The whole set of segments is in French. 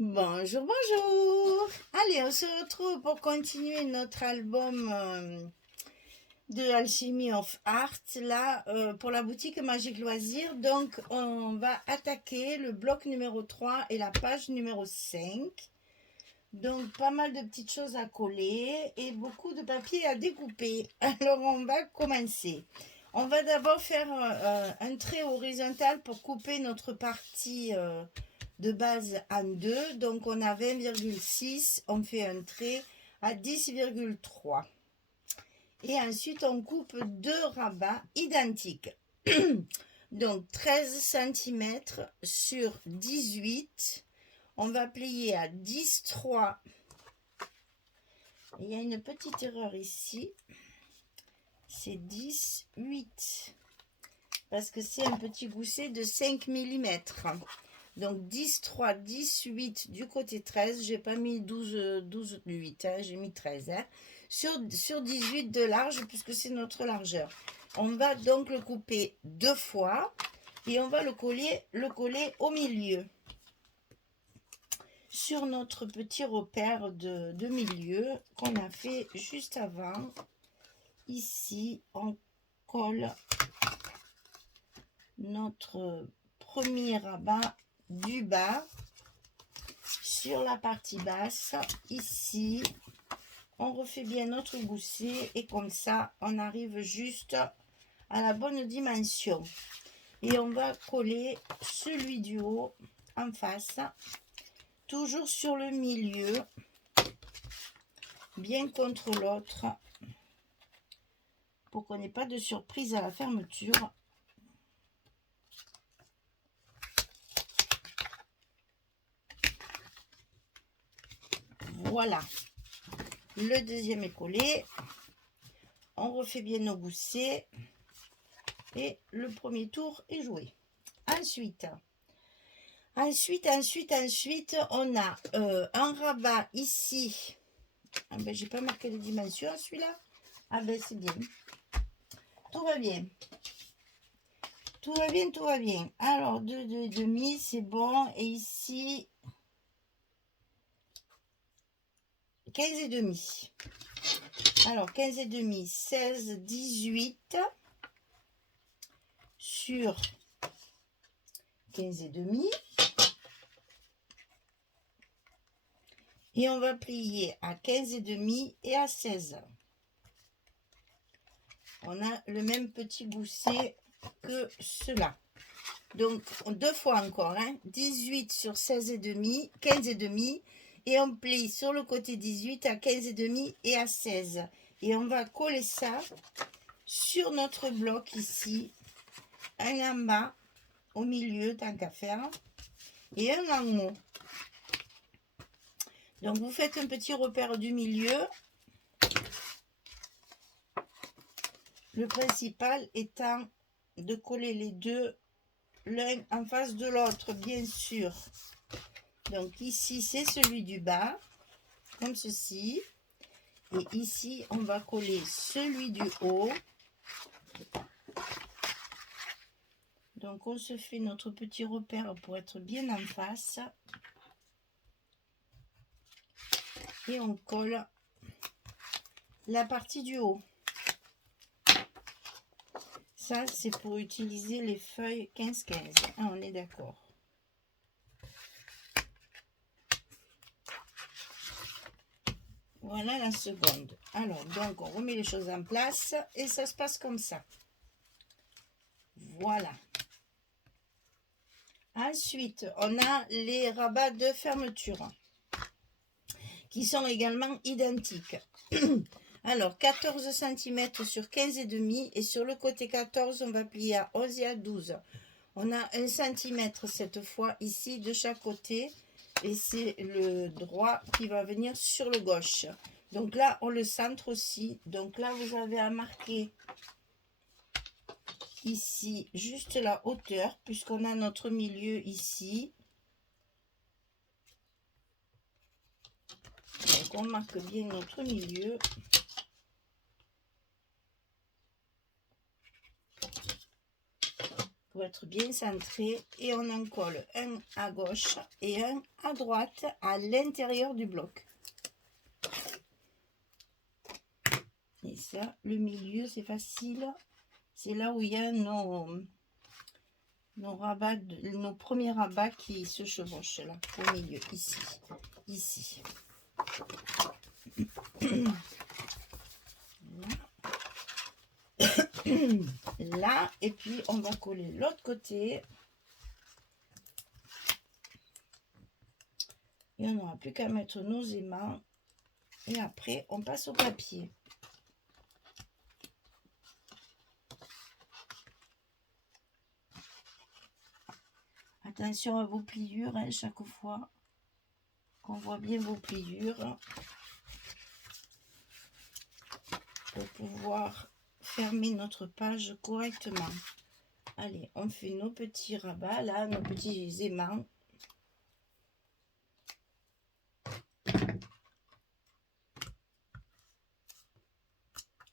Bonjour, bonjour. Allez, on se retrouve pour continuer notre album de Alchemy of Art, là, pour la boutique Magique Loisirs. Donc, on va attaquer le bloc numéro 3 et la page numéro 5. Donc, pas mal de petites choses à coller et beaucoup de papier à découper. Alors, on va commencer. On va d'abord faire un trait horizontal pour couper notre partie de base en deux. Donc, on a 20,6. On fait un trait à 10,3. Et ensuite, on coupe deux rabats identiques. Donc, 13 cm sur 18. On va plier à 10,3. Il y a une petite erreur ici. C'est 10,8. Parce que c'est un petit gousset de 5 mm. Donc 10,3, 10,8 du côté 13. J'ai pas mis 12, 8. Hein, j'ai mis 13. Hein, sur 18 de large, puisque c'est notre largeur. On va donc le couper deux fois. Et on va le coller au milieu. Sur notre petit repère de milieu qu'on a fait juste avant. Ici, on colle notre premier rabat du bas sur la partie basse. Ici, on refait bien notre gousset et comme ça, on arrive juste à la bonne dimension. Et on va coller celui du haut en face, toujours sur le milieu, bien contre l'autre, pour qu'on n'ait pas de surprise à la fermeture. Voilà, le deuxième est collé. On refait bien nos goussets et le premier tour est joué. Ensuite, on a un rabat ici. Ah ben, j'ai pas marqué les dimensions celui-là. Ah ben, c'est bien. Tout va bien. Tout va bien, tout va bien. Alors, 2,5, c'est bon. Et ici, 15,5. Alors, 15,5, 16, 18 sur 15,5. Et on va plier à 15,5 et à 16. On a le même petit gousset que cela. Donc, deux fois encore, hein, 18 sur 16,5, 15,5. Et on plie sur le côté 18 à 15,5 et à 16. Et on va coller ça sur notre bloc ici. Un en bas, au milieu, tant qu'à faire. Et un en haut. Donc, vous faites un petit repère du milieu. Le principal étant de coller les deux l'un en face de l'autre, bien sûr. Donc ici, c'est celui du bas, comme ceci. Et ici, on va coller celui du haut. Donc on se fait notre petit repère pour être bien en face. Et on colle la partie du haut. Ça, c'est pour utiliser les feuilles 15-15. Ah, on est d'accord. Voilà la seconde. Alors, donc, on remet les choses en place et ça se passe comme ça. Voilà. Ensuite, on a les rabats de fermeture qui sont également identiques. Alors, 14 cm sur 15,5 et sur le côté 14, on va plier à 11 et à 12. On a 1 cm cette fois ici de chaque côté et c'est le droit qui va venir sur le gauche. Donc là, on le centre aussi. Donc là, vous avez à marquer ici juste la hauteur puisqu'on a notre milieu ici. Donc on marque bien notre milieu. Pour être bien centré. Et on en colle un à gauche et un à droite à l'intérieur du bloc. Et ça, le milieu, c'est facile. C'est là où il y a nos rabats, nos premiers rabats qui se chevauchent là, au milieu, ici. Ici. Là, et puis on va coller l'autre côté. Et on n'aura plus qu'à mettre nos aimants. Et après, on passe au papier. Attention à vos pliures, hein, chaque fois qu'on voit bien vos pliures. Pour pouvoir fermer notre page correctement. Allez, on fait nos petits rabats, là, nos petits aimants.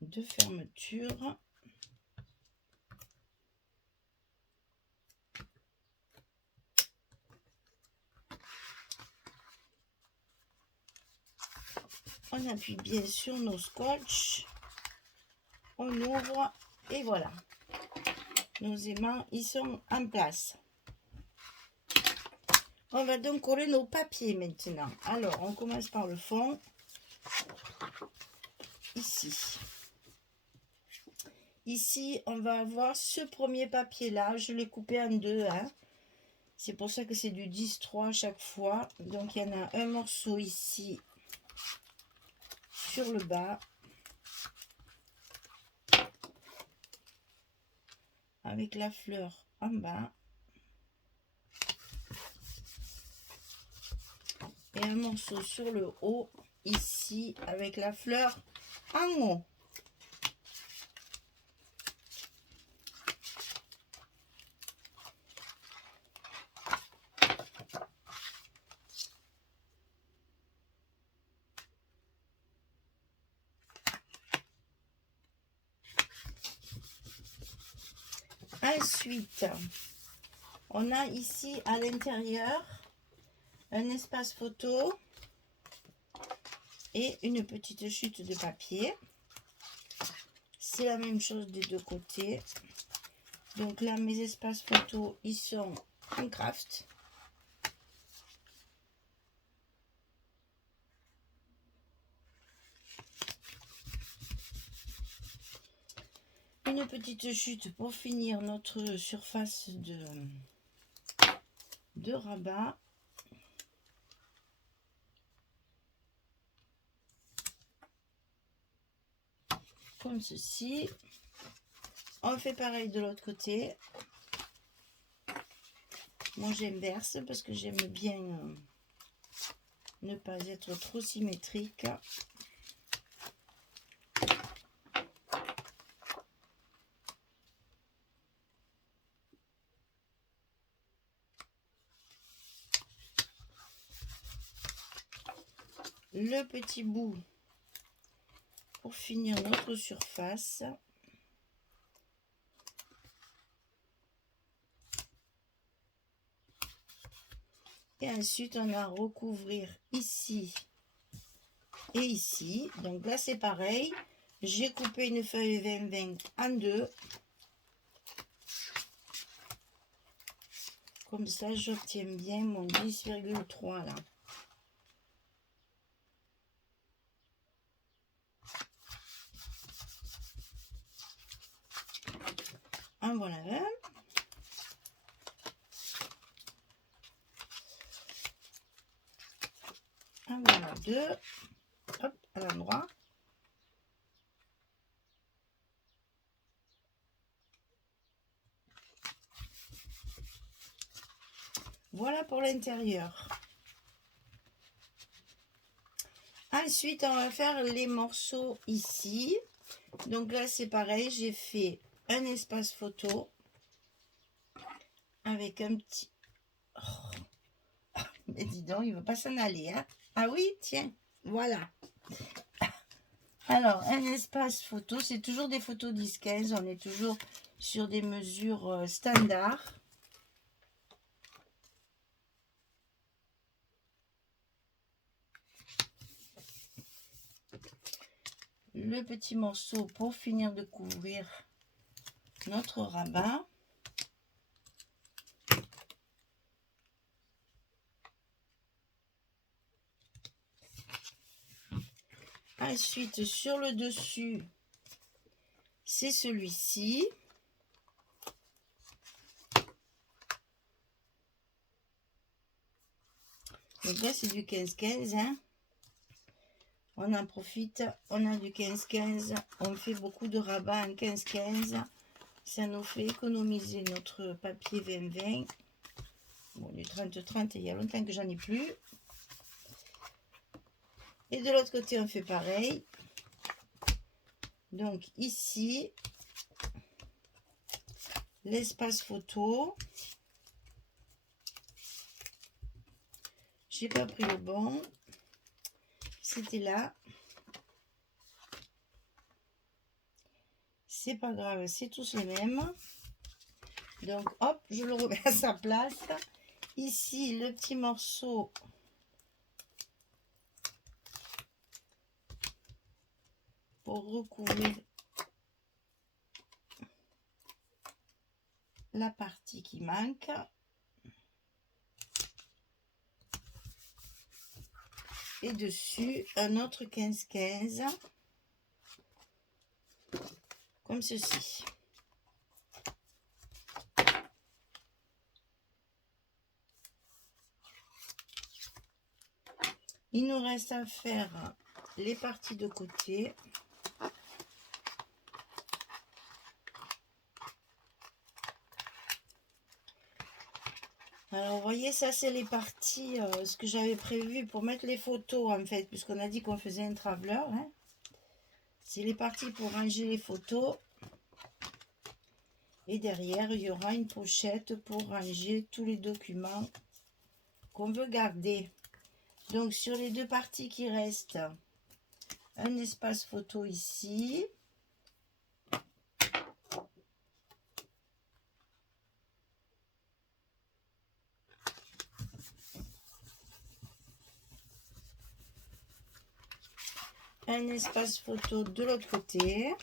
De fermeture. On appuie bien sur nos scotch. On ouvre et voilà. Nos aimants, ils sont en place. On va donc coller nos papiers maintenant. Alors, on commence par le fond. Ici. Ici, on va avoir ce premier papier-là. Je l'ai coupé en deux. Hein. C'est pour ça que c'est du 10-3 chaque fois. Donc, il y en a un morceau ici sur le bas. Avec la fleur en bas. Et un morceau sur le haut, ici, avec la fleur en haut. Ensuite, on a ici à l'intérieur un espace photo et une petite chute de papier. C'est la même chose des deux côtés. Donc là, mes espaces photos, ils sont en craft. Une petite chute pour finir notre surface de rabat. Comme ceci. On fait pareil de l'autre côté. Moi j'inverse parce que j'aime bien ne pas être trop symétrique. Le petit bout pour finir notre surface. Et ensuite, on a à recouvrir ici et ici. Donc là, c'est pareil. J'ai coupé une feuille 20-20 en deux. Comme ça, j'obtiens bien mon 10,3 là. En voilà un. En voilà deux. Hop, à l'endroit. Voilà pour l'intérieur. Ensuite, on va faire les morceaux ici. Donc là, c'est pareil. J'ai fait un espace photo avec un petit... Oh, mais dis donc, il ne veut pas s'en aller. Hein? Ah oui, tiens, voilà. Alors, un espace photo, c'est toujours des photos 10-15. On est toujours sur des mesures standards. Le petit morceau pour finir de couvrir notre rabat. Ensuite, sur le dessus, c'est celui-ci. Donc là, c'est du 15-15. Hein. On en profite, on a du 15-15. On fait beaucoup de rabats en 15-15. Ça nous fait économiser notre papier 20-20. Bon, du 30-30, il y a longtemps que j'en ai plus. Et de l'autre côté, on fait pareil. Donc ici, l'espace photo. J'ai pas pris le bon. C'était là. C'est pas grave, c'est tous les mêmes. Donc hop, je le remets à sa place. Ici, le petit morceau pour recouvrir la partie qui manque. Et dessus, un autre 15-15. Comme ceci. Il nous reste à faire les parties de côté. Alors, vous voyez, ça, c'est les parties, ce que j'avais prévu pour mettre les photos, en fait, puisqu'on a dit qu'on faisait un traveler. Hein. C'est les parties pour ranger les photos. Et derrière, il y aura une pochette pour ranger tous les documents qu'on veut garder. Donc, sur les deux parties qui restent, un espace photo ici. Un espace photo de l'autre côté.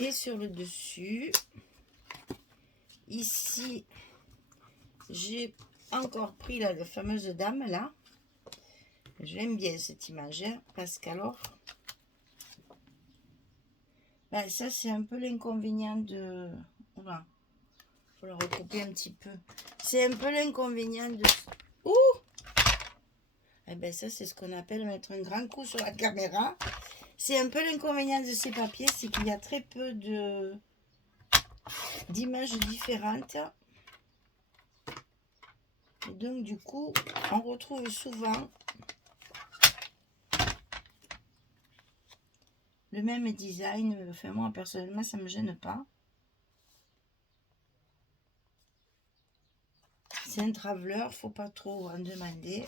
Et sur le dessus, ici, j'ai encore pris la fameuse dame là. J'aime bien cette image, hein, parce qu'alors, ben, ça c'est un peu l'inconvénient de... Voilà, il faut le recouper un petit peu. C'est un peu l'inconvénient de... Ouh! Eh ben ça c'est ce qu'on appelle mettre un grand coup sur la caméra. C'est un peu l'inconvénient de ces papiers, c'est qu'il y a très peu d'images différentes. Et donc du coup, on retrouve souvent le même design. Enfin moi personnellement ça me gêne pas. C'est un traveler, faut pas trop en demander.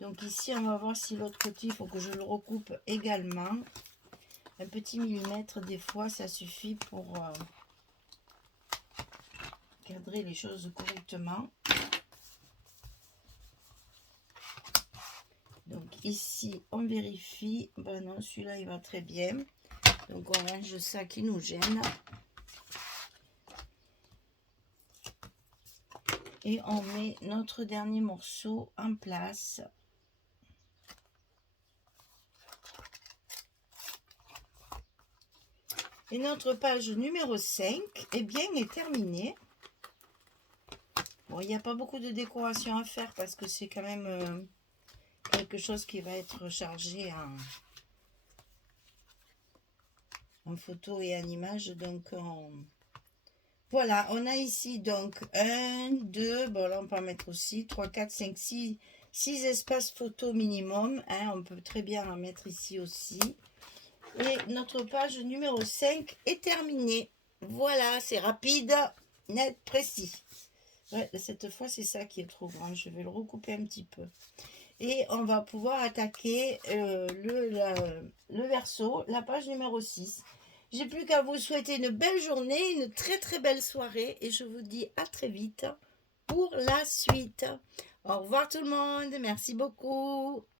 Donc ici on va voir si l'autre côté il faut que je le recoupe également. Un petit millimètre des fois ça suffit pour cadrer les choses correctement. Donc ici on vérifie. Ben non, celui-là il va très bien. Donc on range ça qui nous gêne. Et on met notre dernier morceau en place. Et notre page numéro 5 eh bien, est terminée. Bon, il n'y a pas beaucoup de décoration à faire parce que c'est quand même quelque chose qui va être chargé en photo et en image. Donc, voilà, on a ici donc 1, 2, bon là on peut en mettre aussi 3, 4, 5, 6 espaces photo minimum. Hein, on peut très bien en mettre ici aussi. Et notre page numéro 5 est terminée. Voilà, c'est rapide, net, précis. Ouais, cette fois, c'est ça qui est trop grand. Je vais le recouper un petit peu. Et on va pouvoir attaquer le verso, la page numéro 6. J'ai plus qu'à vous souhaiter une belle journée, une très très belle soirée. Et je vous dis à très vite pour la suite. Au revoir tout le monde. Merci beaucoup.